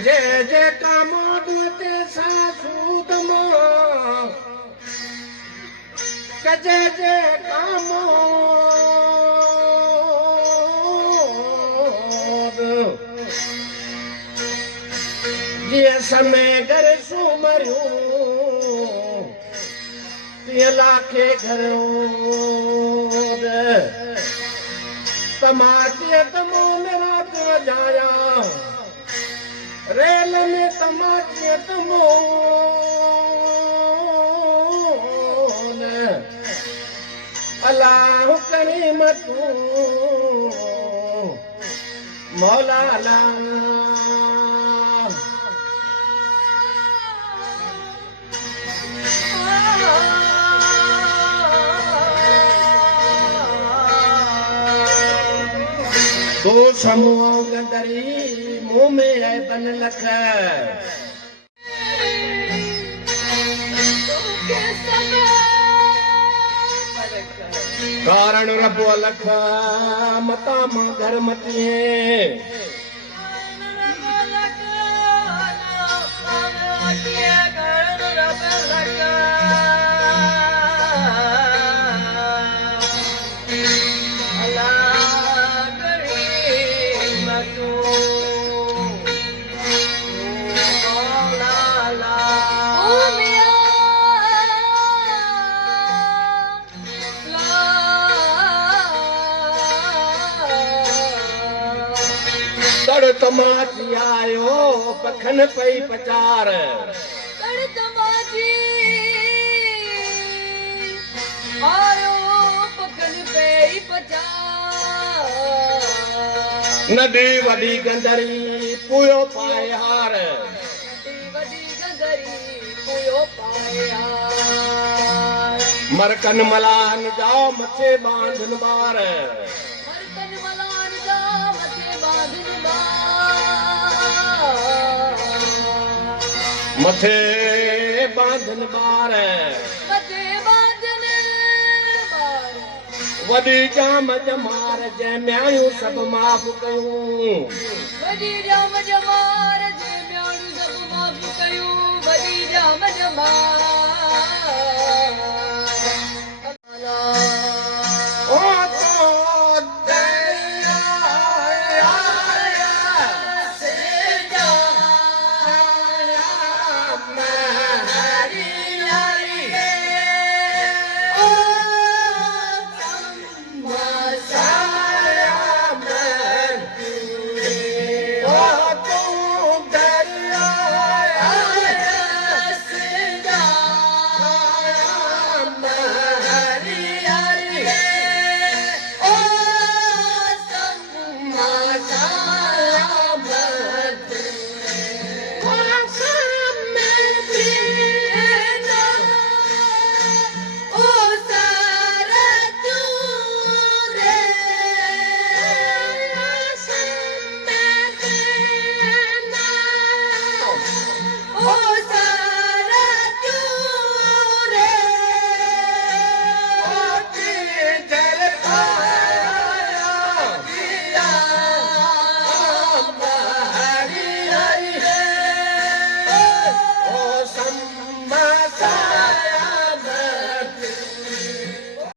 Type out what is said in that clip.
जे जे कामोडते सासूदमा कजे जे कामोड जे समय घर सुमरियो ते लाखे घरो तमाचे तमो रात वजाया रेल में तमाचे तमो अल्लाह करीम तू मौला अल्लाह तो समूह गंदरी मुंह में है बन लख कारण रब लख मता मां घर मटिए तमाची आयो पखन पई पचार तमाची आयो पखन पई पचार नदी वडी गंदरी पुयो पाए हार वडी गंदरी पुयो पाए हार मरकन मलान जाओ मथे बांधन बार मरकन मलान जाओ मथे बांधन मथे बांधन बार मथे बांधन बार वडी जाम जमार जै म्यायूं सब माफ़ कयूं वडी जाम जमार जै म्यायूं सब माफ़ कयूं वडी जाम जमार Masa